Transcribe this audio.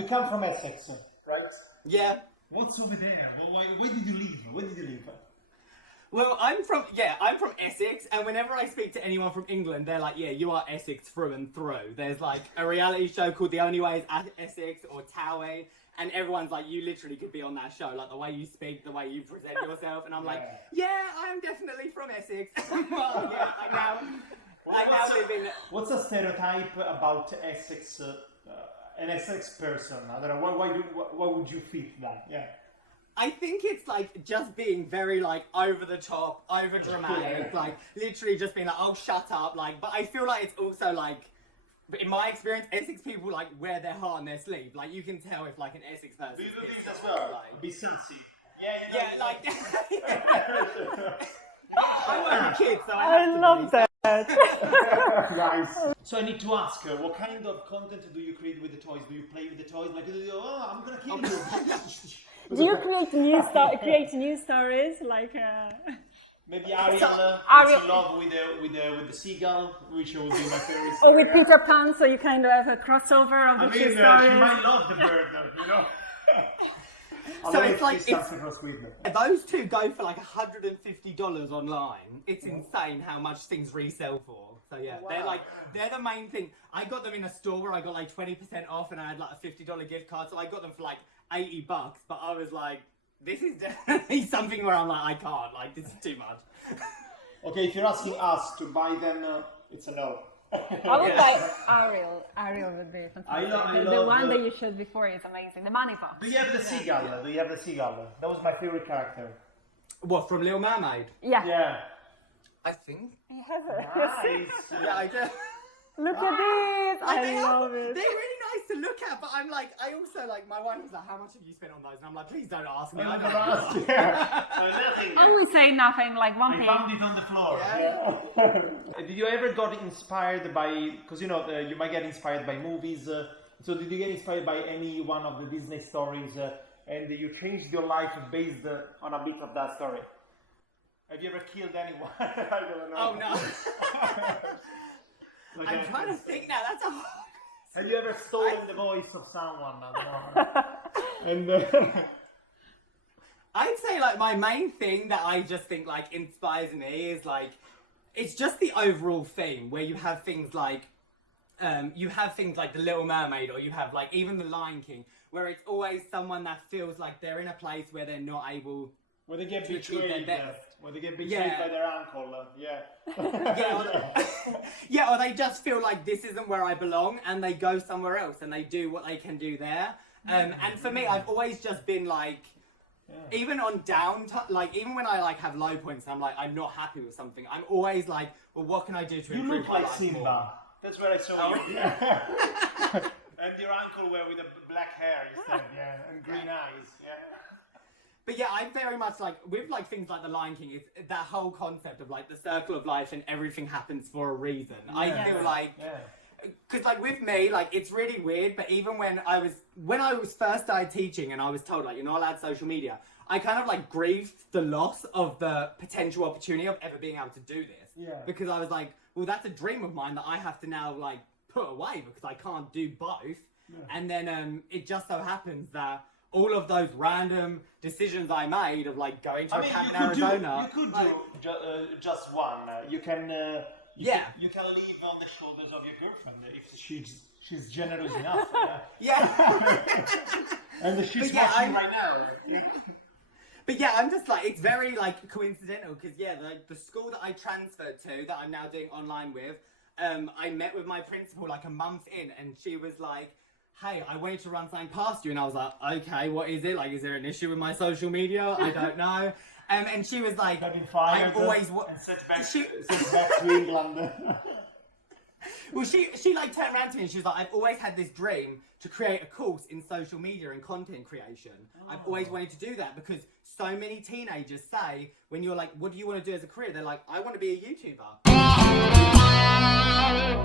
you come from Essex, right? Yeah. What's over there? Where did you live? Where did you live? Well, I'm from Essex, and whenever I speak to anyone from England, they're like, yeah, you are Essex through and through. There's like a reality show called The Only Way is Essex or Towie, and everyone's like, you literally could be on that show, like the way you speak, the way you present yourself, and I'm like, yeah, I'm definitely from Essex. Well, yeah, I now live in... What's a stereotype about Essex, an Essex person? I don't know, why would you fit that? Yeah. I think it's like just being very like over the top, over dramatic, like literally just being like, oh, shut up, like. But I feel like it's also like, in my experience, Essex people like wear their heart on their sleeve. Like you can tell if like an Essex person. Do you do is this as well? Like, Be sincere. Yeah, like. I work with kids, so I love that. Guys. So I need to ask her, what kind of content do you create with the toys? Do you play with the toys? Like, oh, I'm gonna kill you. Do you create new stories like? Maybe Ariel is in love with the seagull, which would be my favorite. Or with Peter Pan, so you kind of have a crossover of the two stories. She might love the bird, you know. So it's like those two go for like $150 online. It's insane how much things resell for. So yeah, they're the main thing. I got them in a store where I got like 20% off, and I had like a $50 gift card. So I got them for like $80, but I was like, this is definitely something where I'm like, I can't. Like this is too much. Okay, if you're asking us to buy them, it's a no. I would buy Ariel. Ariel would be fantastic. The one that you showed before is amazing. The money box. Do you have the seagull? Do you have the seagull? That was my favorite character. What, from Little Mermaid? Yeah. Yeah. I think. I have it. Nice. Yeah, I do. Look at this! I love it. They're really nice to look at, but I'm like, I also like, my wife was like, how much have you spent on those? And I'm like, please don't ask me. I don't ask. Yeah. So nothing. I would say nothing, like one I thing. found it on the floor. Yeah. Did you ever got inspired by, because you know, you might get inspired by movies, so did you get inspired by any one of the Disney stories and you changed your life based on a bit of that story? Have you ever killed anyone? I don't know. Oh no. Like I'm trying to think now, that's a hard... Have you ever stolen the voice of someone? I don't know. And I'd say like my main thing that I just think like inspires me is like, it's just the overall theme where you have things like The Little Mermaid, or you have like even The Lion King, where it's always someone that feels like they're in a place where they're not able where they get to achieve their betrayed. best. Where they get betrayed by their uncle. Yeah, or they just feel like this isn't where I belong, and they go somewhere else and they do what they can do there. And for me, I've always just been like, even on like even when I like have low points, and I'm like, I'm not happy with something, I'm always like, well, what can I do to improve my life? You look like Simba. That's where I saw you. And your uncle were with the black hair instead, and green eyes. But yeah, I very much like, with like things like The Lion King, it's that whole concept of like the circle of life and everything happens for a reason. I feel like, because like with me, like it's really weird, but even when I was first started teaching and I was told like, you're not allowed social media, I kind of like grieved the loss of the potential opportunity of ever being able to do this. Yeah. Because I was like, well, that's a dream of mine that I have to now like put away because I can't do both. Yeah. And then it just so happens that all of those random decisions I made of like going to a camp in Arizona. You could do just one. You can. You can live on the shoulders of your girlfriend if she's generous enough. And she's watching right now. But yeah, I'm just like, it's very like coincidental because the school that I transferred to that I'm now doing online with, I met with my principal like a month in, and she was like, hey, I wanted to run something past you. And I was like, okay, what is it? Like, is there an issue with my social media? I don't know. And she was like, I've always... and sent back to England. Well, she like turned around to me and she was like, I've always had this dream to create a course in social media and content creation. I've always wanted to do that because so many teenagers say, when you're like, what do you want to do as a career? They're like, I want to be a YouTuber.